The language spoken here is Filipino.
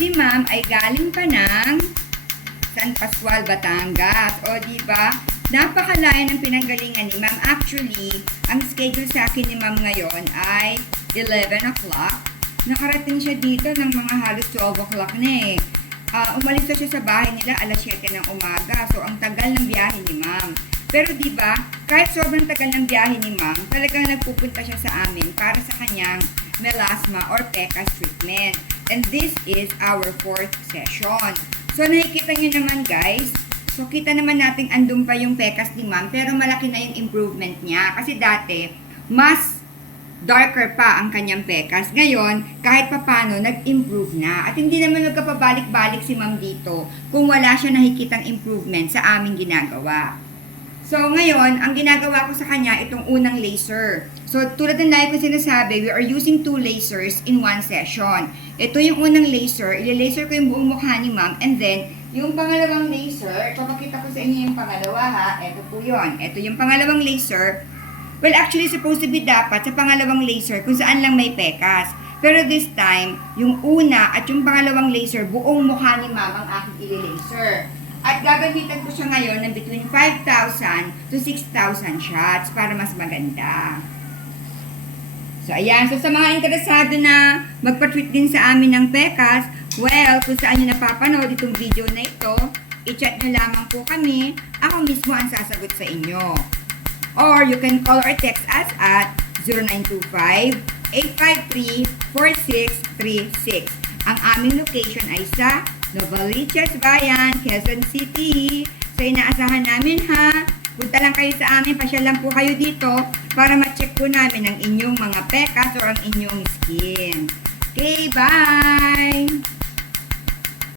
Si ma'am ay galing pa ng San Pascual, Batangas. O, diba? Napakalayo ng pinanggalingan ni ma'am. Actually, ang schedule sa akin ni ma'am ngayon ay 11 o'clock. Nakarating siya dito ng mga halos 12 o'clock na eh. Umalis na siya sa bahay nila alas 7 ng umaga. So, ang tagal ng biyahe ni ma'am. Pero diba, kahit sobrang tagal ng biyahe ni ma'am, talagang nagpupunta siya sa amin para sa kanyang melasma or PECAS treatment. And this is our 4th session. So, nakikita nyo naman guys, so kita naman natin andun pa yung PECAS ni ma'am, pero malaki na yung improvement niya. Kasi dati, mas darker pa ang kanyang PECAS. Ngayon, kahit papano, nag-improve na. At hindi naman nagkapabalik-balik si ma'am dito kung wala siya nakikitang improvement sa aming ginagawa. So, ngayon, ang ginagawa ko sa kanya, itong unang laser. So, tulad ng lagi ko sinasabi, we are using 2 lasers in 1 session. Ito yung unang laser, ile-laser ko yung buong mukha ni ma'am, and then, yung pangalawang laser, ipapakita ko sa inyo yung pangalawa ha, ito po yun. Ito yung pangalawang laser. Well, actually, supposed to be dapat sa pangalawang laser kung saan lang may PECAS. Pero this time, yung una at yung pangalawang laser, buong mukha ni ma'am ang aking ile-laser. At gagamitan ko siya ngayon ng between 5,000 to 6,000 shots para mas maganda. So, ayan. So, sa mga interesado na magpa-treat din sa amin ng PECAS, well, kung saan nyo napapanood itong video na ito, i-chat nyo lamang po kami. Ako mismo ang sasagot sa inyo. Or, you can call or text us at 0925-853-4636. Ang aming location ay sa Novaliches Bayan, Quezon City. So, inaasahan namin ha. Punta lang kayo sa amin, pasyal lang po kayo dito para ma-check po namin ang inyong mga PECAS or ang inyong skin. Okay, bye!